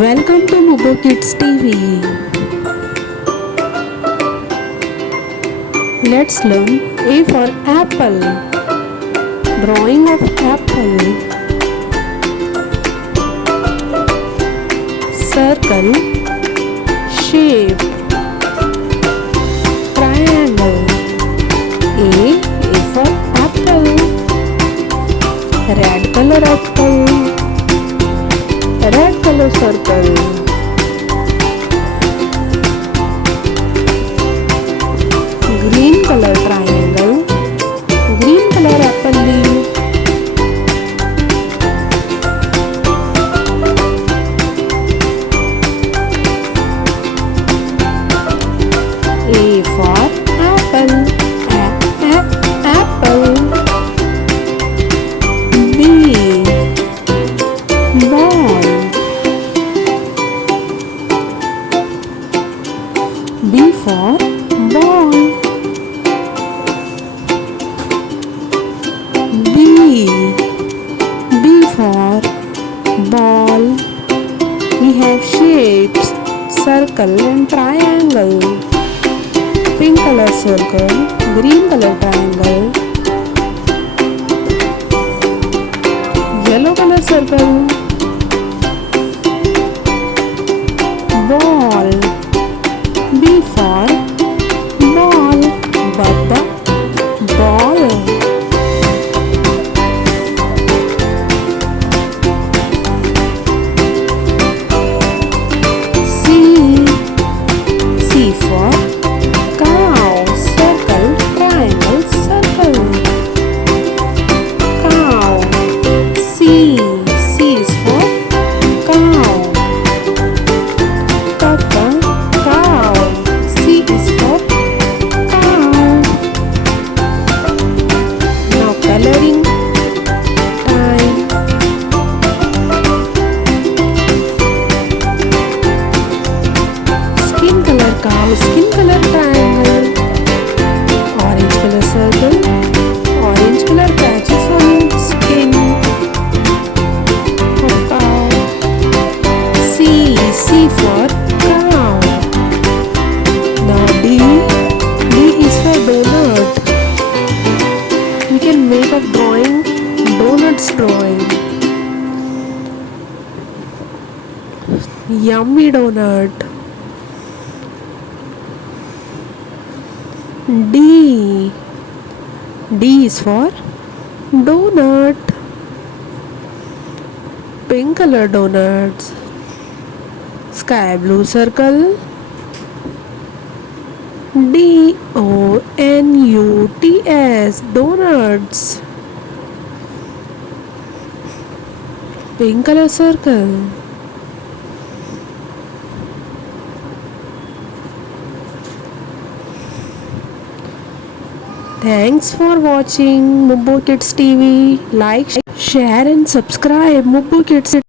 Welcome to Mubo Kids TV. Let's learn A for apple. Drawing of apple. Circle. Shape. Triangle. A for apple. Red color apple. Red color circle. Green color triangle. Green color apple leaf. A for apple. Apple. B. Ball. B for ball. B for ball. We have shapes, circle and triangle. Pink color circle, green color triangle, yellow color circle, ball. B for ball. Baba, ball. C for cow. Circle, triangle, circle. Cow. C is for cow. Papa, cow. C is for cow. Now coloring time. Skin color cow, skin color triangle, orange color circle, orange color patches on skin of cow. C for cow. Now D is for donut. We can make a drawing, donuts drawing. Yummy donut. D is for donut. Pink color donuts. Sky blue circle. DONUTS, donuts. Pink color circle. Thanks for watching Mubo Kids TV. Like, share and subscribe Mubo Kids.